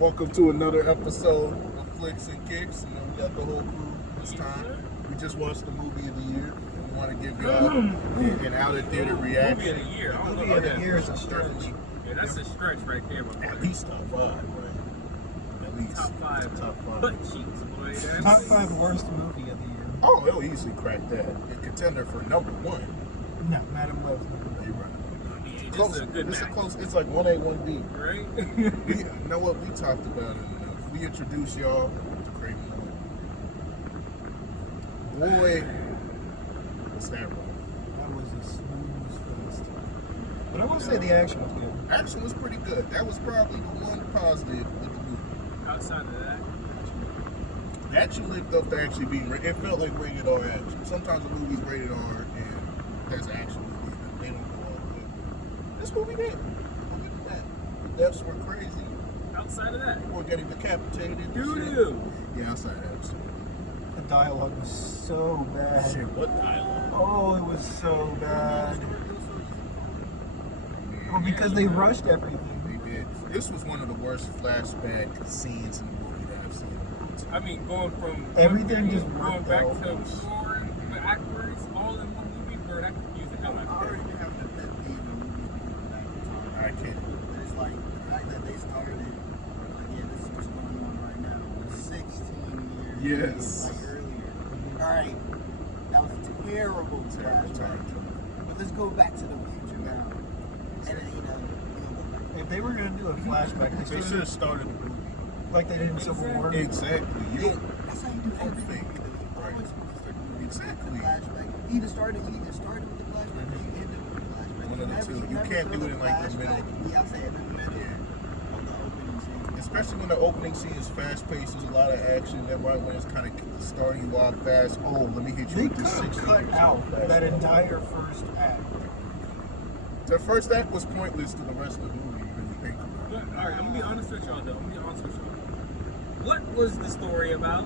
Welcome to another episode of Flicks and Kicks. You know, we got the whole crew this time. We just watched the movie of the year. We want to give y'all an out-of-theater reaction. Movie of the year. I don't know Movie about of the that. year is a stretch. Yeah, that's a stretch right there. My At boy. least top five, right? At least. Top five. Top five. Butt cheeks, boy. That's Top 5 worst movie of the year. Oh, it'll easily crack that. A contender for number one. No, Madam Love's number one. You're right. I mean, it's Close. a good It's a match, close. It's like 1A, 1B. right? You know what? We talked about it enough. We introduced y'all to Kraven. Boy, what's that wrong? That was a smooth fest. But I will say the action was good. Action was pretty good. That was probably the one positive with the movie. Outside of that, The action lived up to actually being rated. It felt like rated R action. Sometimes a movie's rated R and has action in it, and they don't go all the way. This movie did. Look at that. The deaths were crazy. outside of that, People were getting decapitated. and doo shit. doo. Yeah, outside of that. The dialogue was so bad. Shit, what dialogue? Oh, it was so bad. Well, because they rushed everything. They did. This was one of the worst flashback scenes in the movie that I've seen in a long time. I mean, going from Everything just going worked back out. to before the actors all in one movie, bro. That confused the hell out of me. Have the pet peeve in movies people back in time. I can't. But it's like the fact that they started it, like, yeah, this is what's going on right now. 16 years Yes. like earlier. Alright, that was a terrible flashback. But let's go back to the future now. And then, you know, go back. If they were going to do a flashback, They they should should have started the movie. like they did in Civil War. Exactly. You don't. That's how you do everything. Right. You're always supposed to start the movie with Exactly. the flashback. You either start with the flashback or you end it with the flashback. One of the two. You never can't throw do it in, like, the flashback. middle. Yeah, I'll say in the middle Yeah. of the opening scene. Especially when the opening scene is fast paced, there's a lot of action. Then right when it's kind of starting you off fast, oh, let me hit you They with could this have 60 cut out that entire first act. The first act was pointless to the rest of the movie when you think about But, all right, I'm gonna be honest with y'all though. What was the story about?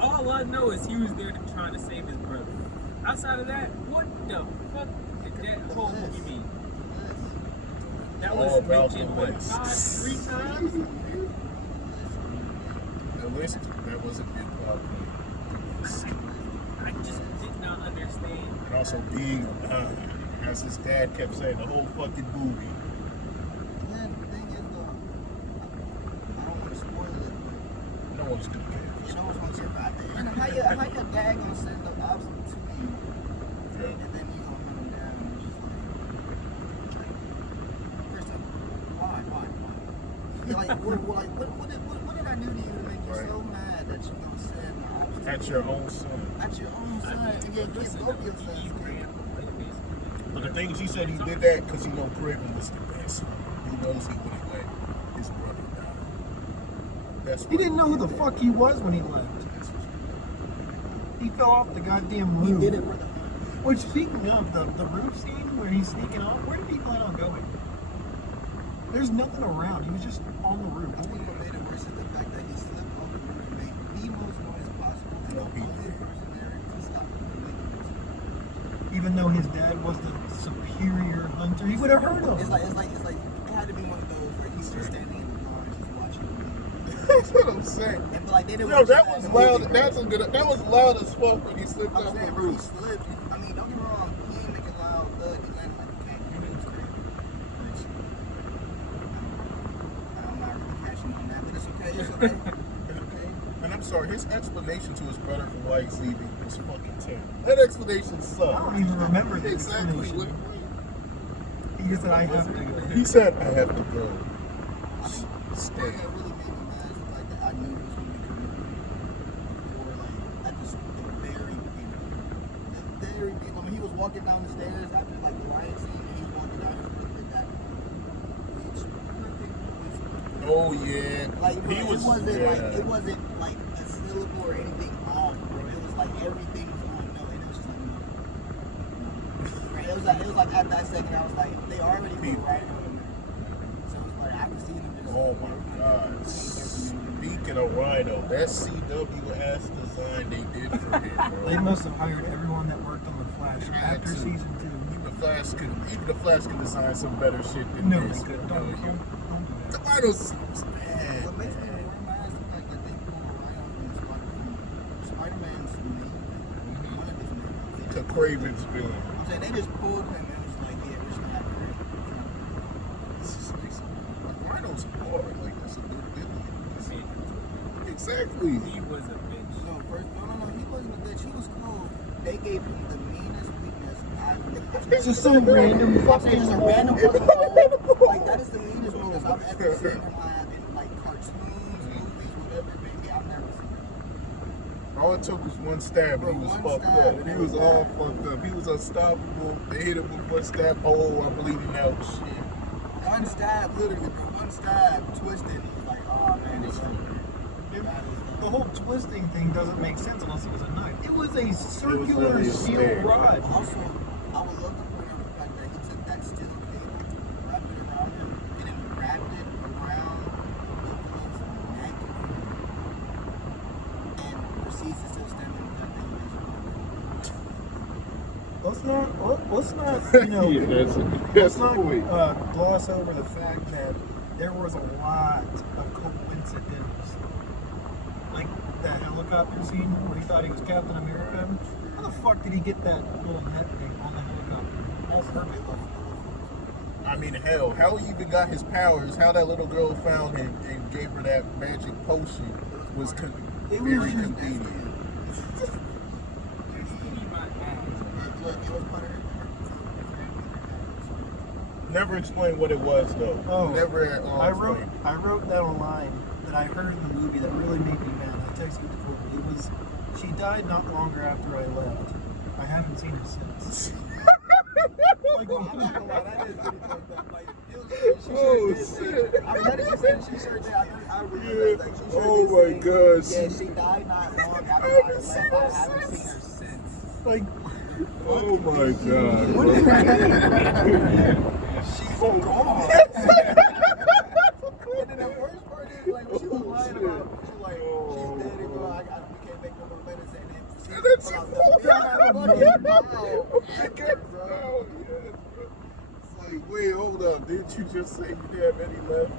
All I know is he was there trying to save his brother. Outside of that, what the fuck did that whole movie mean? That All was about mentioned, the what, list. 3 times? it. At least that was a big problem. I just did not understand. And also being as his dad kept saying, the whole fucking movie. And then the thing is, though, I don't want to spoil it, but No one's gonna care. you know what's going to at the end? How your dad going to send the option to you, Yeah. and then you going to hunt him down, and it's just like, first time, why? You're like, what did I do to you to make you Right. so mad that you're going to send the option At your own son. at your own son, and then get both your sons killed? But the thing is, he said he did that because he know Kraven was the best. He knows he wouldn't let his brother die. That's He didn't know who the fuck he was when he left. He fell off the goddamn He roof. did it for the hunt. Which, speaking of the roof scene where he's sneaking off, where did he plan on going? There's nothing around. He was just on the roof. I think what made it worse is the fact that he slipped off the roof and made the most noise possible, and No, the he only did. person there to stop him from making noise. Even though his dad was the superior hunter, he would have heard him. It's like it had to be one of those where he's just standing in the car and just watching the movie. That's what I'm saying. And like they didn't Yo, want that you to was have loud. the movie, That's a good. That was loud as fuck when he slipped I'm off the saying, bro, he roof. slipped. I mean, don't get me wrong, he ain't making loud thud. He landed like a cat. He was great. Which, I'm not really cashing on that, but it's okay. It's okay. It's okay. And I'm sorry, his explanation to his brother for why he's leaving was fucking terrible. That explanation I sucked. don't even remember the Exactly. explanation. He just said, I have to go. He said, I have to go. What Stay. really made me mad is the fact that I knew he was going to be committed before, like, at the very beginning. The very beginning. When he was walking down the stairs after, like, the riot scene, and he was walking down and looked at that pitch perfect. Oh yeah. Like, he it was. wasn't like a syllable or anything off, bro. It was like everything was on note, and it was just like, no. Right? It was like at that second, I was like, they already put right on him. So it was like I could see them just. Oh my God. Speaking of Rhino, that CW ass design they did for him, bro. They must have hired everyone that worked on the Flash after season 2. Even the Flash could design some better shit than No, this. they couldn't. No, Don't do The that. Rhino suit was bad. Kraven's feeling. I'm saying they just pulled him and was like, yeah, we're just gonna have Kraven. Rhino's hard. Like, that's a good villain. See, Exactly. he was a bitch. No, he wasn't a bitch. He was cool. They gave him the meanest weakness I've Just some random I'm saying fucking just a random fucking hole. Like, that is the meanest weakness I've ever seen him have in, like, cartoons, movies, whatever, baby. I've never seen it. All it took was one stab and he was One fucked stab up. and He it was was all bad. fucked up. He was unstoppable. They hit him with one stab. Oh, I'm bleeding out. Shit. One stab, literally, bro. One stab, twisted. And he's like, oh, man, it's over. The whole twisting thing doesn't make sense unless it was a knife. It was a circular literally a steel snare. rod. Also, I would love to point out the fact that he took that steel cable, wrapped it around him, and then wrapped it around Wolfman's neck, and proceeds to still stand in that thing. Let's not, you know, Yeah, let's that's the not point. gloss over the fact that there was a lot of coincidence. Like that helicopter scene where he thought he was Captain America. How the fuck did he get that little net thing on the helicopter? All perfect. I mean, hell, how he even got his powers, how that little girl found him and gave her that magic potion was It was very just- convenient. Look, it was part of her. Never explained what it was, though. Oh, Never at all I wrote explained. down a line that I heard in the movie that really made me mad. I texted you before. It was, she died not longer after I left. I haven't seen her since. Like, I'm not gonna lie, that is pretty fucked up. Like, it was, she Oh, sure did shit. say, I read it, she said she sure did. I realized, like, she sure Oh, did my say, gosh. yeah, she died not long after I left. I haven't seen her since. like, Oh my god. She's gone. And then the worst part is, like, when she was lying about, she's like, she's dead and gone. We can't make no more letters. And then she That's pull out the fucking bow. It's like, wait, hold up. Didn't you just say you didn't have any left?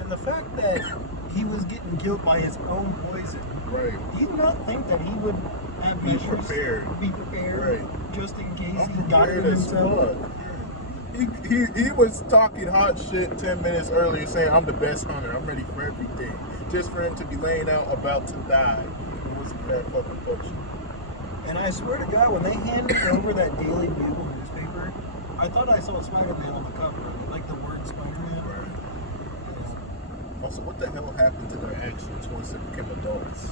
and the fact that he was getting killed by his own poison. Right. Do you not think that he would have Be measures, prepared. be prepared, Right. just in case I'm he got it prepared as himself? fuck. He was talking hot shit 10 minutes earlier saying, I'm the best hunter. I'm ready for everything. Just for him to be laying out about to die. It wasn't that fucking function. And I swear to God, when they handed over that Daily Bugle newspaper, I thought I saw Spider-Man on the cover of it, like the word Spider-Man. Also, what the hell happened to their actions once they became adults?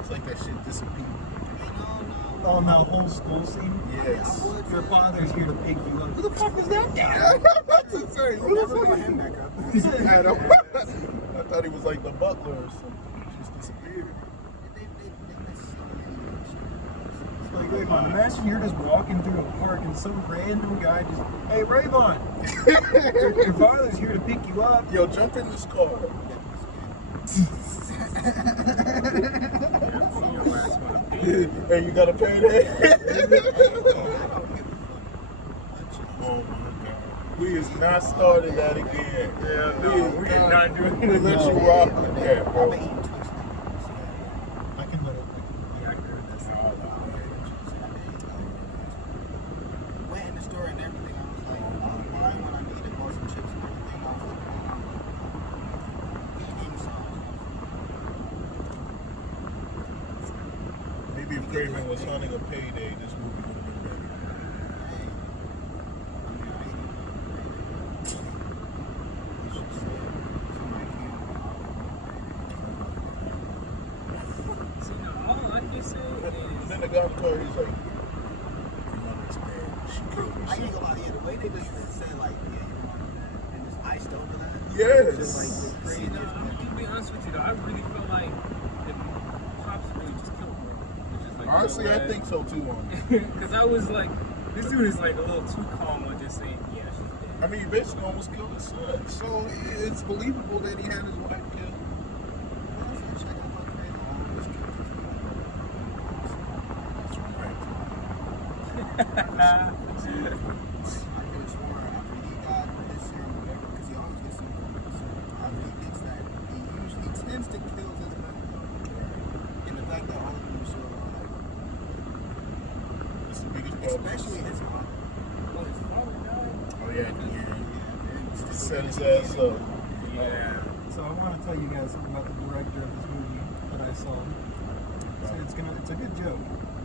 It's like that shit disappeared. On that whole school scene. Yes. Your father's here to pick you up. Who the fuck is that guy? That's insane. Who the fuck is back up. Adam? I thought he was like the butler or something. He just disappeared. Like, Ravon, imagine you're just walking through a park and some random guy just, hey, Ravon, your father's here to pick you up. Yo, jump in this car. Hey, you gotta pay that? Oh my god. We is not starting that again. Yeah, no, we are not doing We it. let you rock with that, bro. I can let it. Yeah, I agree with that. Went in the store and everything. I was like, I'm buying what I needed, bought some chips and everything. I was like, Maybe if Kraven was hunting a payday, this movie would have been better. See, now, all I can say And is, then the guy in the car, he's like, your mother's dead. She killed I ain't herself. gonna lie, yeah, the way they just said, like, yeah, your mom is dead, and just iced over that. Yes. Just like the see, craziest. now, I'm gonna be honest with you though, I really feel like the cops really just killed her. It's just like, Honestly, I think so too. Because I was like, this dude is like a little too calm on just saying, yeah, she's I dead. mean, he basically almost killed his son. So it's believable that he had his wife killed. That's right. That's the biggest Especially his father. Well, his father died. Oh yeah, Yeah, set his ass up. Yeah. So I want to tell you guys something about the director of this movie that I saw. So it's a good joke.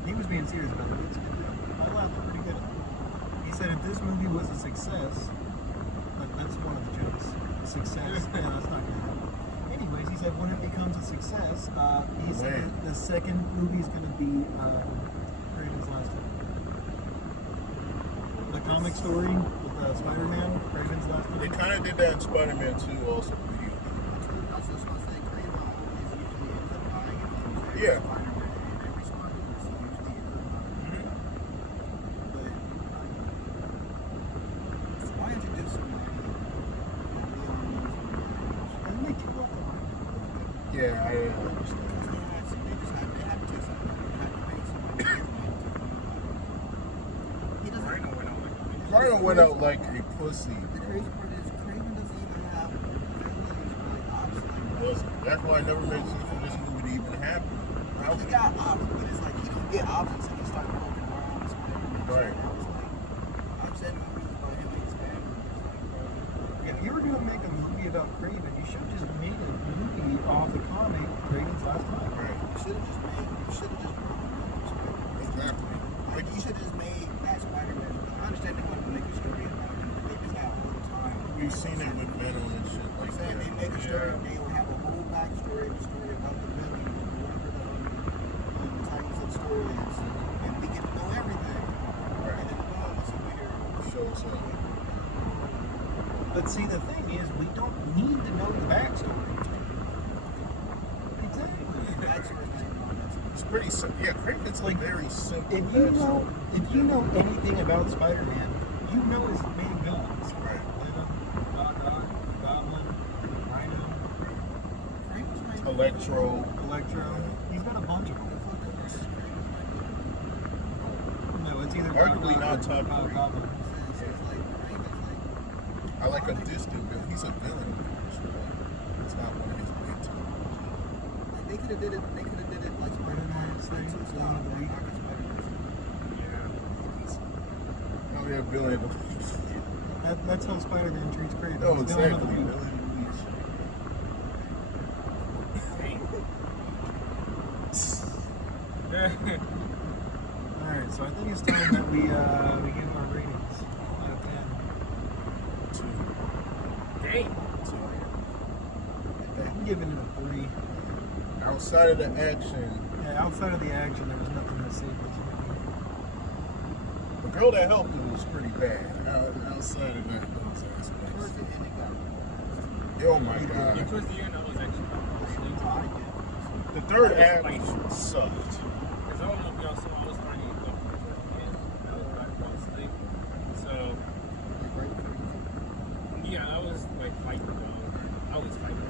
He was being serious about it. It's a good joke. I laughed pretty good. He said if this movie was a success, that's one of the jokes. Success. Yeah, that's not good. Anyways, he said when it becomes a success, he said the second movie is going to be Kraven's Last Time. The comic story with Spider-Man, Kraven's Last Time. They kind of did that in Spider-Man 2 also. I was just gonna say, Kraven always usually ends up dying in almost every Yeah. Spider-Man. Every Spider-Man usually ends up dying. But why introduce somebody? And they kill off the line. Yeah, I understand. Because they had to take somebody. They had to make somebody. He doesn't. Rhino went out like a bitch. Rhino went out like a pussy. The crazy part is Kraven doesn't even have villains or like ops like that. That's why I never made sense for this movie to even happen. Like, he got ops, but it's like he don't get ops until he started poking around with Spider-Man. Right. So it's like, I've said movies about him and his family. It's like, bro, If you were going to make a movie about Kraven, you should have just made a movie off the comic Kraven's Last Time. Right. you should have just broken up Spider-Man. Exactly. Like, you should have just made that Spider-Man. I understand they wanted to make a story about him, but they just got a little time. We've seen it with Venom and shit I'm like saying they that. make a story, they will have a whole backstory, the story about the villain, or whatever the titles of the story is, and we get to know everything. Right. And then boom, the superhero. Shows up. But see, the thing is, we don't need to know the backstory. Exactly. Backstory is not It's pretty simple. Yeah, Kraven's like very simple. If you know anything about Spider-Man, you know his main villains. Right. Venom, Goblin, Rhino, Electro. Electro. He's got a bunch of them. No, it's either Arguably not top three. Goblin. I like a distant villain. He's a villain. It's not one of his big two. They could have did it. They could have did it like Spider-Man Thing, two Villain style. of the Week. Oh yeah, villain of the week. That's how Spider-Man treats Kraven. No, He's villain of exactly. the week. Villain of the week. Alright, so I think it's time that we give our ratings out of 10. Two. Dang. I'm giving it a 3. Outside of the action, Yeah, outside of the action, there was nothing that saved this movie. the girl that helped him was pretty bad. Outside of that, those aspects. Towards the end, it got Oh my He did. Yeah, god. towards the end, I was actually asleep. The third I act was fighting. sucked. Because I don't know if y'all saw, I was finding it towards the end. I was about to fall asleep. So, yeah, I was like fighting. I was fighting.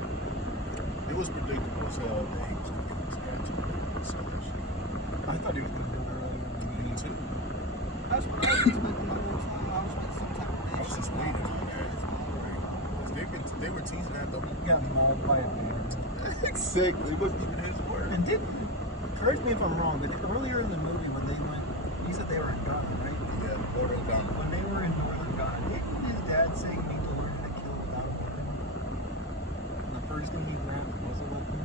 It was predictable as hell. They just got to so that shit. I thought he was going to do it earlier in the Me movie. too. That's what I was expecting. I was expecting some type of I was just waiting for that. They were teasing that the whole He got mauled by a man. exactly. It wasn't even his word. And correct me if I'm wrong, but earlier in the movie when they went, you said they were in Ghana, right? Yeah, they were in Ghana. When they were in northern Ghana, didn't his dad say you need to learn how to kill without a weapon? And the first thing he grabbed was a weapon.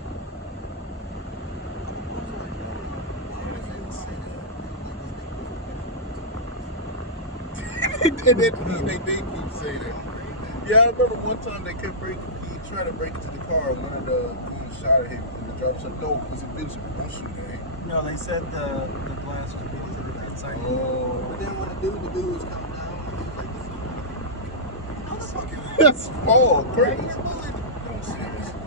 And then they did keep saying it. Yeah, I remember one time they kept he tried to break into the car and one of the dudes shot at him and the driver said, no, it was invincible, don't shoot at him. No, they said the glass was inside. Oh. But then when the dude was coming down, he was like, "How the fuck you?" That's fall, crazy. Your bullet. No, seriously.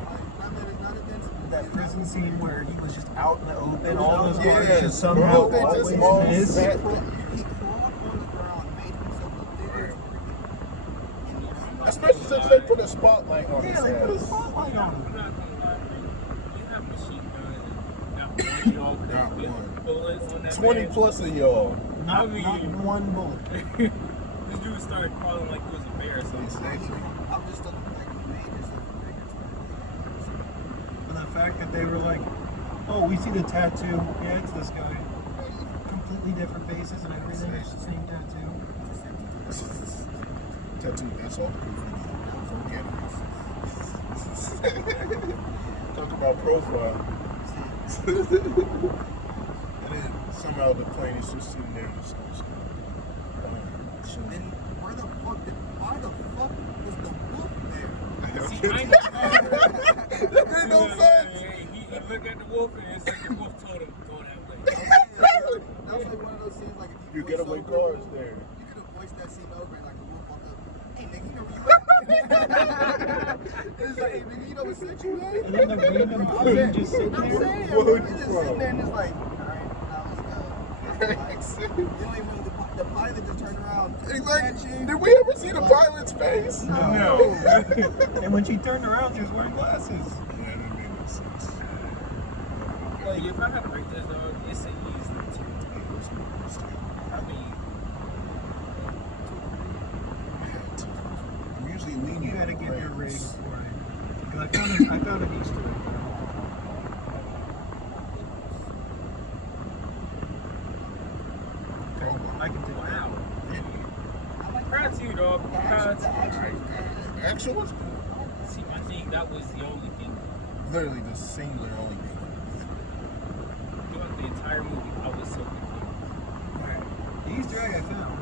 Not invincible. That prison scene where he was just out in the open, Yeah, all those cars yes, just somehow bro, they just always all miss. sat- He crawled on the ground, made himself look there. Especially since they put a spotlight on his Yeah, they put a ass. spotlight on I'm him. not gonna lie, man. You have machine gun and not one y'all could Not fit one. bullets on that 20 man. plus of y'all. Not, I mean- not one bullet. This dude started crawling like he was a bear or something. Exactly. I'm just looking like he made himself a bigger And the fact that they were like, oh, we see the tattoo. Yeah, it's this guy. Completely completely different faces and everything. It's the same tattoo. Tattoo, that's all proof we need. Forget it. Talk about profile. And then somehow the plane is just sitting there in the snow. Then why the fuck was the wolf there? See, I know. That made no sense. He looked at the wolf and it's like the wolf told him go that way. That was like one of those scenes like if You voice get away over- cars there. You could have voiced that scene over and like the wolf walked up. Hey nigga, you know where you at? It's like, hey nigga, you know what city you at? And then the random I'm plane saying, just sitting I'm there. saying, Where bro, you it's just from? sitting there and it's like, alright, now let's go. You don't even know the pilot just turned around. Like, did we ever see the pilot's face? No. And when she turned around, she was wearing glasses. Yeah, that didn't make no sense. Like, if I had to rate this, though, it's an easy 2. I mean, I'm usually You lenient. had to give your rating ratings. for it. 'Cause I found an Easter egg. Okay, I can take wow. I like Proud to you, dog. the Proud to action. The action was you. See, I think that was the only thing. literally the singular only thing. Throughout the entire movie, I was so confused. Alright. The Easter egg I found,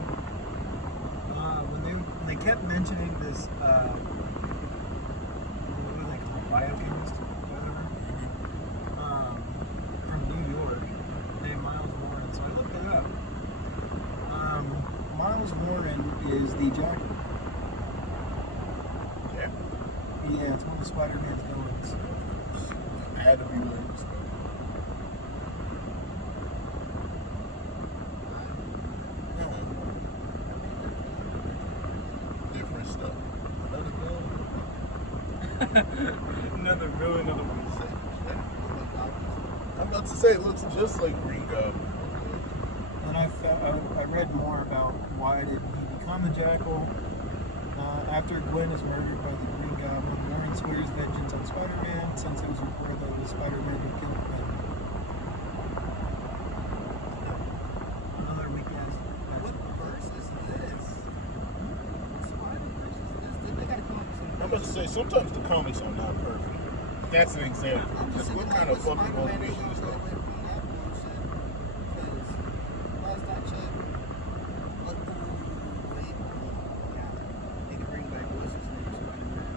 when they kept mentioning this, what do they call it, biochemist, whatever, from New York, named Miles Warren. So I looked it up. Miles Warren is the Jackal. Yeah. Yeah, it's one of Spider-Man's villains. I had to be words. Different stuff. Another villain. Another villain of the week. I'm about to say it looks just like Green Goblin. And I read more about why did he become the Jackal. After Gwen is murdered by the Green Goblin, Warren swears vengeance on Spider-Man since it was reported that it was Spider-Man who killed Gwen. Another weak ass. What verse is this? Spider-Verse is this? They gotta come up with some I'm about to say sometimes the comics are not perfect. That's an example. I'm Just just what thinking, kind like, of what fucking Spider-Man motivation ain't is gonna that? go away from that bullshit. Because last I checked, wait, they can bring back what's his name, Spider-Man.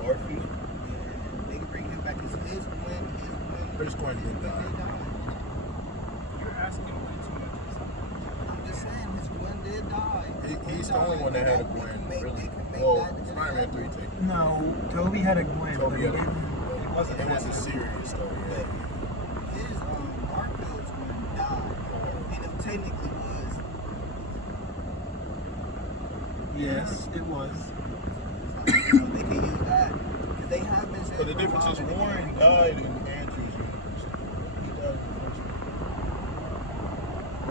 Garfield? Yeah, they can bring him back. His Gwen. Chris Gwen did die. You're asking way too much. I'm just saying, his Gwen did die. He's the only one that had a Gwen, really. Well, Spider-Man 3 take. No, Toby had a Gwen, but Toby he had a didn't. Gwen. It wasn't It wasn't that. serious though, But his Garfield's Gwen died. And it technically was. Yes, it was. They can use that. 'Cause they have been saying But the for a difference while is that they Warren can- died in Andrew's universe. He died in the first one.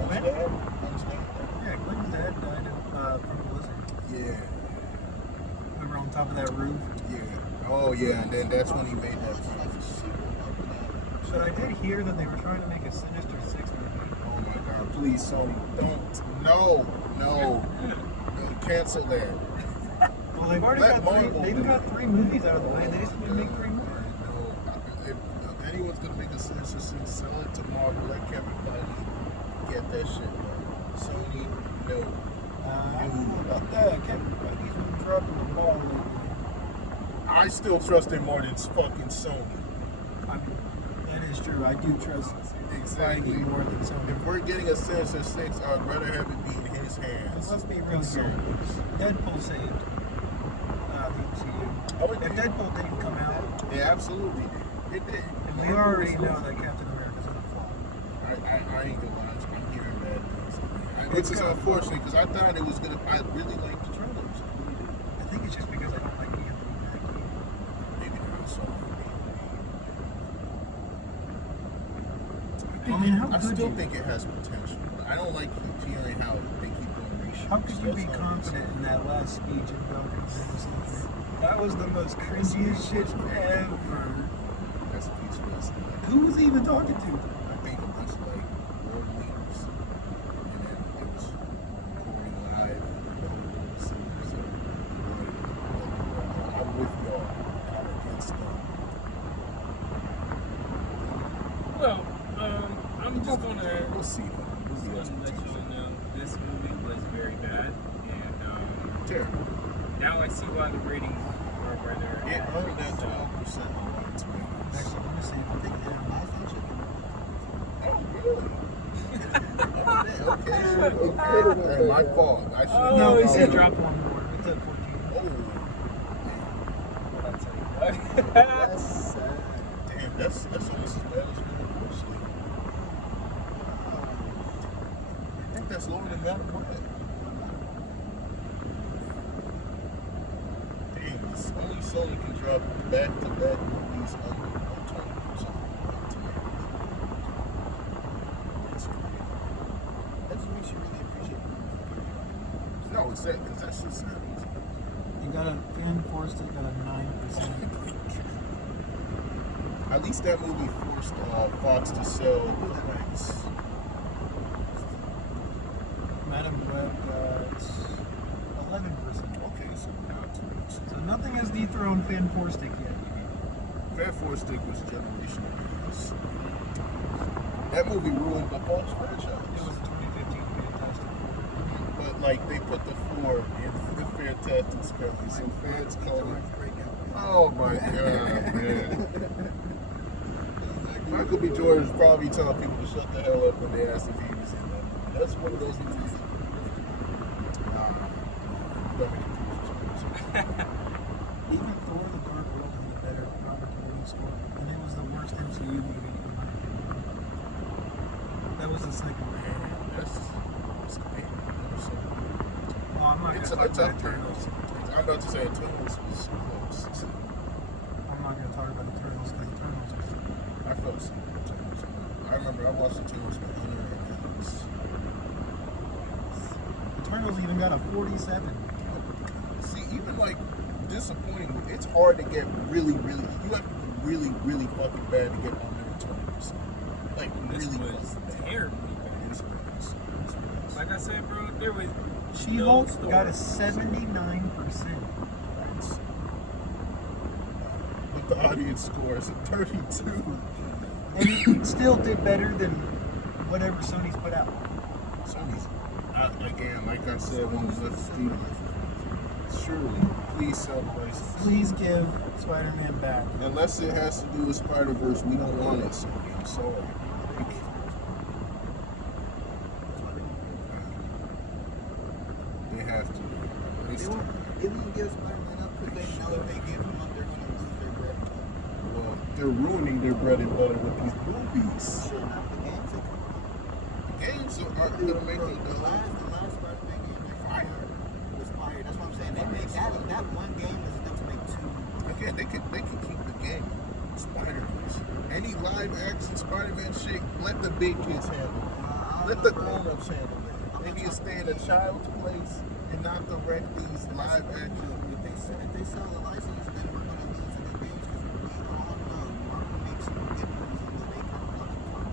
Understand? Understand? Yeah, Gwen's dad died from a blizzard. Yeah. Remember on top of that roof? Yeah. Oh yeah, and then that's when he made that. That's a sequel of that. But I did hear that they were trying to make a Sinister Six movie. Oh my God! Please, Sony, don't. No. Cancel that. Well, they've already Let got Marvel three. do They've it. got 3 movies out of the way. They just need to make 3 more. No. If anyone's gonna make a Sinister Six, sell it to Marvel. Let Kevin Feige get that shit. Sony, no. I don't know about that. Kevin Feige's been dropping the ball lately. I still trust him more than fucking Sony. I mean, that is true. I do trust Exactly. Feige more than Sony. If we're getting a Sinister Six, I'd rather have it be in his hands. Let's be than real here. Sony's. Deadpool saved the MCU. Oh, it If did. Deadpool didn't come out, Yeah, absolutely. It did. and we already know that Captain America's gonna fall. I ain't gonna lie, I'm hearing bad things. Which is unfortunate because I thought it was gonna. I really liked the trailers. I think it's just because I don't like Anthony Mackie. Maybe not so. I mean, how I could still you? think it has potential. But I don't like hearing how they keep doing reshoots. How could you be That's all I'm confident saying. in that last speech in Falcon? That was the most cringiest shit ever. That's a piece of this. Who was he even talking to? I I see why the ratings are where they're It at. earned that 12% on Rotten Tomatoes. Actually, let me see if I think Yeah, my thing should be. Oh, really? Okay, Okay. Hey, my fault. I should Oh, no, he he said said drop drop one more. It's at 14. Oh, What I tell you. That's sad. damn, that's almost as bad as Fan Sleep. I think that's lower than that. What? Damn, it's only Sony can drop back-to-back movies under 20%. That's crazy. That just makes you really appreciate it. No, it's that, because that's just easy. You got a Fan Forced it got a 9%. At least that movie forced Fox to sell the rights. Madam Web got 11%. Okay, so now too much. So nothing has dethroned Fan Forced yet. Fan Force Stick was generational. Yes. That movie ruined the Fox franchise. It was a 2015 Fantastic Four. But like they put the 4 in the Fantastic Spelling, so fans call it. Oh my god, man. Michael B. Jordan's probably telling people to shut the hell up when they ask if he was in that movie. That's one of those movies. Even Thor: The Dark World had a better Robert Downey score, and it was the worst MCU movie in my opinion. That was the second one. That's great. Oh, I'm not It's gonna talk a about Eternals. I'm about to say Eternals was close. I'm not gonna talk about Eternals because Eternals was. I felt some Eternals. I remember I watched Eternals with Hunter and it was. Eternals even got a 47. See, even like disappointing, it's hard to get really, you have to be really, really fucking bad to get under 20%. Like, This really was fucking bad. terribly bad. It's bad. Like I said, bro, there was She-Hulk no got a story. 79%. But the audience score is a 32. And it still did better than whatever Sony's put out. Sony's, again, like I said when we left the studio, surely, please sell the license. Please give Spider-Man back. Unless it has to do with Spider-Verse, we don't want it, Sony. I'm sorry. They have to. They won't give Spider-Man up because they know if they give him up, they're going to lose their bread. Well, they're ruining their bread and butter with these movies. Shit, not the games. The games aren't going to make it. The last Spider-Man game was fire. That's what I'm saying. They make that one game is enough to make 2. Again, they can keep the game. Spider-Verse. Any live action Spider-Man shit, let the big kids handle it. Let the grown-ups handle it. They need to stay in a child's place and not direct these live action. If they sell the license, then we're going to lose the good games because we all know Marvel makes good movies and they come from.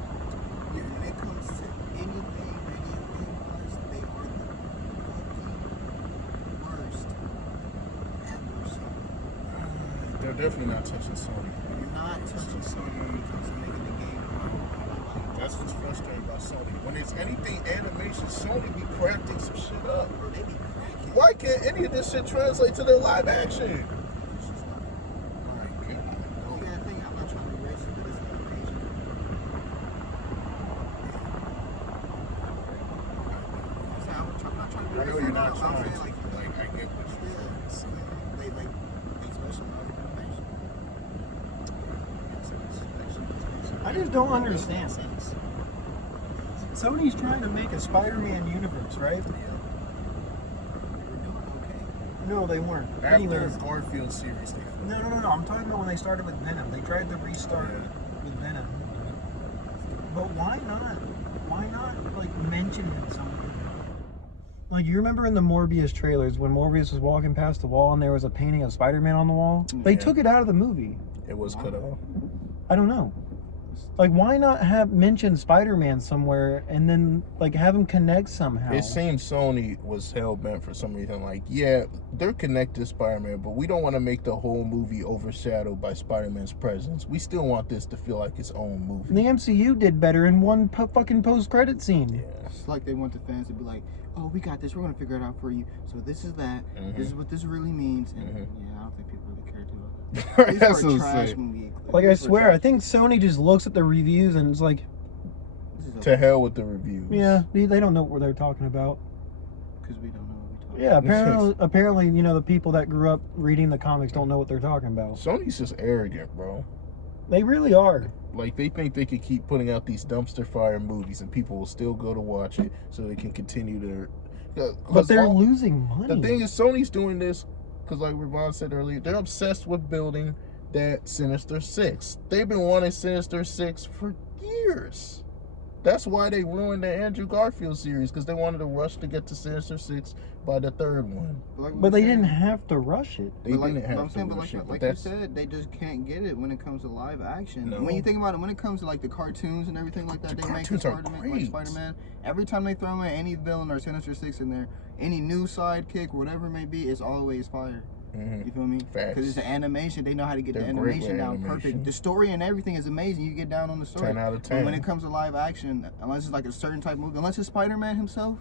When it comes to anything video game wise, they are the fucking worst ever. So They're definitely not touching Sony. you're not touching Sony when it comes to making the game. That's what's frustrating about Sony. When it's anything animation, Sony be crafting some shit up. Bro, they be cracking. Why can't any of this shit translate to their live action? It's just not. My God. You gotta think, I'm not trying to be racist, but it's not an Asian company. I'm not trying to be I know racist. you're not I'm trying saying, to. Like, I get what you're saying. they specialize in animation. I just don't understand. Sony's trying to make a Spider-Man universe, right? We're doing okay. No, they weren't. After Anyways, Garfield series, they no. I'm talking about when they started with Venom. They tried to restart with Venom. But why not? Why not, like, mention it in something? Like, you remember in the Morbius trailers when Morbius was walking past the wall and there was a painting of Spider-Man on the wall? They Yeah. took it out of the movie. it was cut off. I don't know. Like, why not have mentioned Spider-Man somewhere and then like have him connect somehow? It seems Sony was hell bent for some reason. Like, yeah, they're connected to Spider-Man, but we don't want to make the whole movie overshadowed by Spider-Man's presence. We still want this to feel like its own movie. The MCU did better in one fucking post-credit scene. Yeah. It's like they want the fans to be like, "Oh, we got this. We're gonna figure it out for you. So this is that. This is what this really means." And yeah, I don't think people really care too much. That's These what are I'm trash saying. movie. Like, I swear, I think Sony just looks at the reviews and it's like, To hell with the reviews. yeah, they don't know what they're talking about. because we don't know what we Yeah, apparently, you know, the people that grew up reading the comics don't know what they're talking about. Sony's just arrogant, bro. They really are. Like, they think they could keep putting out these dumpster fire movies and people will still go to watch it so they can continue to... But they're losing money. The thing is, Sony's doing this because, like Ravon said earlier, they're obsessed with building that Sinister Six. They've been wanting Sinister Six for years. That's why they ruined the Andrew Garfield series, because they wanted to rush to get to Sinister Six by the third one. But they didn't have to rush it. They didn't have to rush it. Like you said, they just can't get it when it comes to live action. No. When you think about it, when it comes to like the cartoons and everything like that, The they make cartoons are Spider-Man, great. like Spider-Man. Every time they throw in any villain or Sinister Six in there, any new sidekick, whatever it may be, it's always fire. You feel me? Facts. Because it's an animation. They know how to get They're the great animation with down animation. perfect. The story and everything is amazing. You get down on the story. 10 out of 10. But when it comes to live action, unless it's like a certain type of movie, unless it's Spider-Man himself,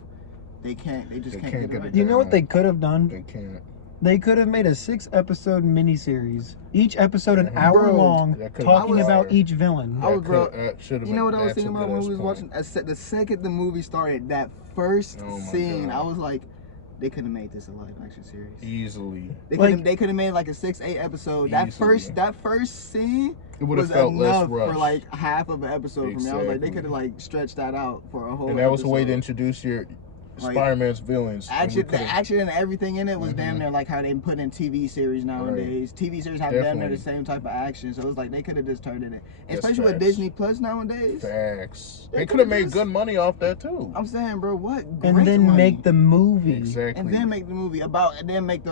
they can't. They just can't get it right. You know what they could have done? They can't. They could have made a 6-episode miniseries. Each episode an hour Bro, long, that could've talking been about fire. each villain. I was, bro, You know what I was thinking about when we was watching? The second the movie started, that first Oh my scene, God. I was like, they could have made this a live action series. Easily. They could have made like a 6-8 episode. That first scene It would have was felt less enough for rushed. like half of an episode for me. I was like, they Exactly. could have like stretched that out for a whole. And that was a way to episode. introduce your Like, Spider-Man's villains. and we The could've- action and everything in it was damn near like how they put in TV series nowadays. TV series have damn near the same type of action, so it was like they could have just turned it in. Especially with facts. Disney Plus nowadays. Facts. They They could have could've made just- good money off that too. I'm saying, bro, what? And Great then money. make the movie. Exactly. And then make the movie about, and then make the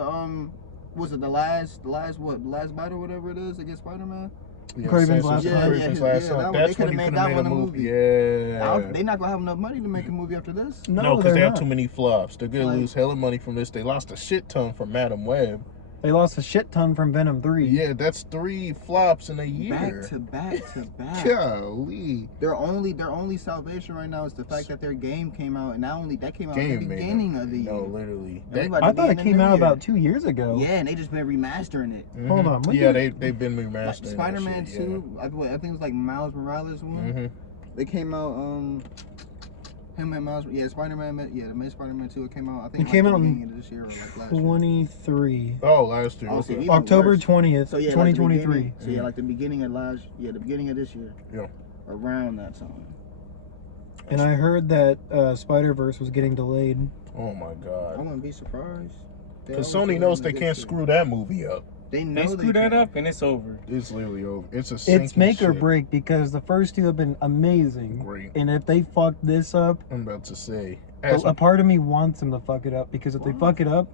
was it the last battle, whatever it is, against Spider-Man? Kraven's last Sinister- hunt. Kraven's Yeah, last yeah, hunt. that one- That's they when could've you made could that have made one a a movie. movie. Yeah. They're not gonna have enough money to make a movie after this. No, because they're they have not. too many flops. They're gonna Like- lose hella money from this. They lost a shit ton from Madam Web. They lost a shit ton from Venom 3. Yeah, that's 3 flops in a year. Back to back. Golly. Their only salvation right now is the fact that their game came out, and that came out Game at the made beginning them. of the year. No, literally. And we They- about to I be thought in it the came new out year. about 2 years ago. Yeah, and they just been remastering it. Hold on, when Yeah, did- they've been Like remastering that Spider-Man shit, 2, I think it was like Miles Morales one. They came out, him and Miles, Spider-Man, the Amazing Spider-Man 2, it came out, I think It came like out the in beginning of this year or like last year. 23. Oh, last year. Oh, so Okay. even October worse. 20th, So yeah, like the 2023. beginning- so yeah, like the beginning of the beginning of this year. Yeah. Around that time. And I heard that Spider-Verse was getting delayed. Oh my I God. wouldn't be surprised. They Because always Sony do knows that they in the can't good screw that movie up. shit. They know They screw that can. up and it's over. It's literally over. It's a It's sinking make or ship. break because the first 2 have been amazing. Great. And if they fuck this up, I'm about to say. a part of me wants them to fuck it up because if they fuck it up,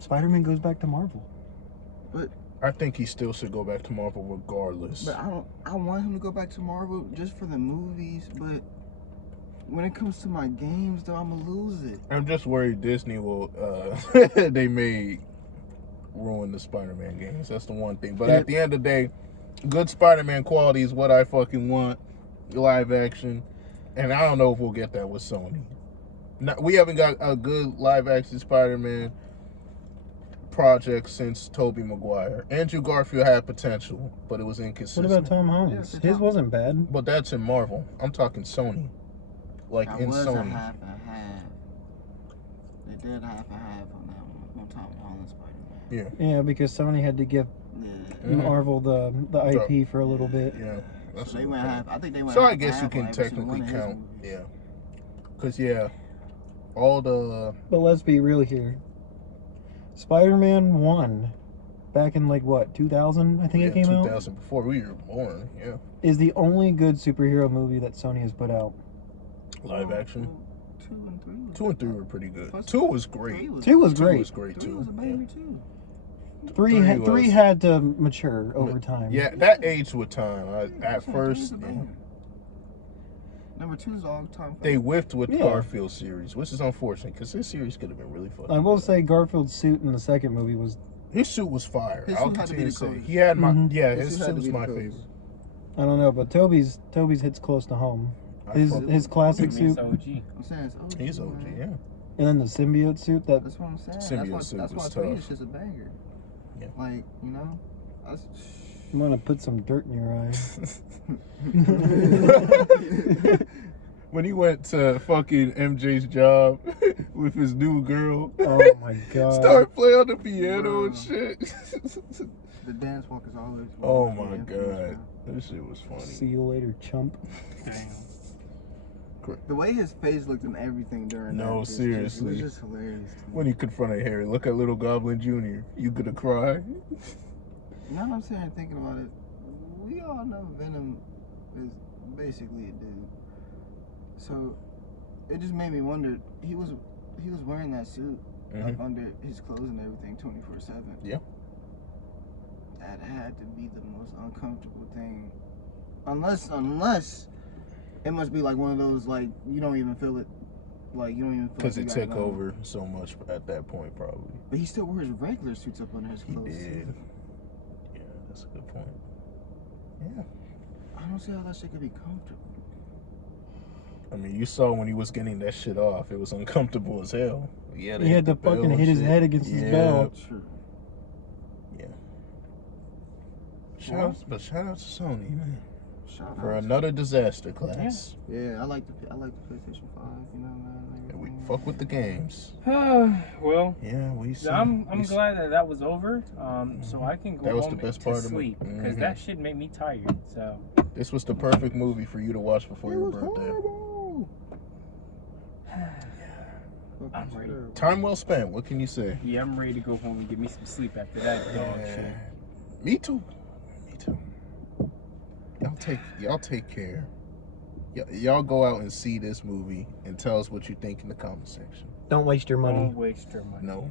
Spider-Man goes back to Marvel. But I think he still should go back to Marvel regardless. I want him to go back to Marvel just for the movies, but when it comes to my games though, I'ma lose it. I'm just worried Disney will, they may ruin the Spider-Man games. That's the one thing. But at the end of the day, good Spider-Man quality is what I fucking want. Live action. And I don't know if we'll get that with Sony. We haven't got a good live action Spider-Man project since Tobey Maguire. Andrew Garfield had potential, but it was What inconsistent. about Tom Holland's? Yeah, His wasn't bad. But that's in Marvel. I'm talking Sony. Like I in was a Sony. half and half. They did a half and half on that one. On Tom Holland Spider-Man. Yeah. Yeah, because Sony had to give Yeah. Marvel the IP for a little bit. Yeah. That's So they what went I'm half. I think they went. So half I and guess you half on can every single technically one of his count. movies. Yeah. Because, yeah, all the... But let's be real here. Spider-Man 1, back in like what, 2000, I think it came 2000, before we were born, yeah. out, is the only good superhero movie that Sony has put out. Live action. 2 and 3. 2 and 3 were pretty good. Plus 2 was great. 3 was 2 was 2 great. was great, 3 too. was a banger too. Three was- had to mature over time. Yeah, that aged with time. At Yeah, first, three was a banger. Number 2 is all time. They whiffed with the Yeah. Garfield series, which is unfortunate because this series could have been really fun. I will say Garfield's suit in the second movie was. His suit was fire. His I'll suit had to be continue the to say coolest. he had my Mhm. his His suit had suit to was be the my coolest. favorite. I don't know, but Toby's hits close to home. I His fuck with his him. classic He's suit, OG. I'm saying it's OG. He's OG, man. yeah. and then the symbiote suit. That That's what I'm saying. Symbiote suit That's why was 3 tough. is just a banger. Yeah. Like, you know, that's. I'm gonna put some dirt in your eye. When he went to fucking MJ's job with his new girl, Oh my god! start playing on the piano Bro. and shit. The dance walk is always. Oh my god, this shit was funny. See you later, chump. The way his face looked and everything during No, that. It seriously. was just hilarious. To me. When he confronted Harry, look at Little Goblin Jr. You gonna cry? Now that I'm sitting here thinking about it, we all know Venom is basically a dude. So it just made me wonder. He was wearing that suit like under his clothes and everything 24/7. Yeah. That had to be the most uncomfortable thing. Unless it must be like one of those like you don't even feel it. Like you don't even feel Because like it you took gotta go. over so much at that point, probably. But he still wears regular suits up under his He clothes. did. Yeah, that's a good point. Yeah. I don't see how that shit could be comfortable. I mean, you saw when he was getting that shit off, it was uncomfortable as hell. Yeah, He had to fucking hit his head against his bell. True. Yeah. Shout out to Sony, man, Shout for out. another disaster class. Yeah, I like the PlayStation 5. You know, man. Like, And we fuck with the games. Well, Yeah, we see. I'm we see- glad that was over, so I can go That was home the best to part of it. sleep because Mhm. that shit made me tired. So This was the perfect movie for you to watch before It your was birthday. horrible. I'm ready. Time well spent. What can you say? yeah, I'm ready to go home and get me some sleep after that dog shit. Me too. Me too. Y'all take care. Y'all go out and see this movie and tell us what you think in the comment section. Don't waste your money. Don't waste your money. No.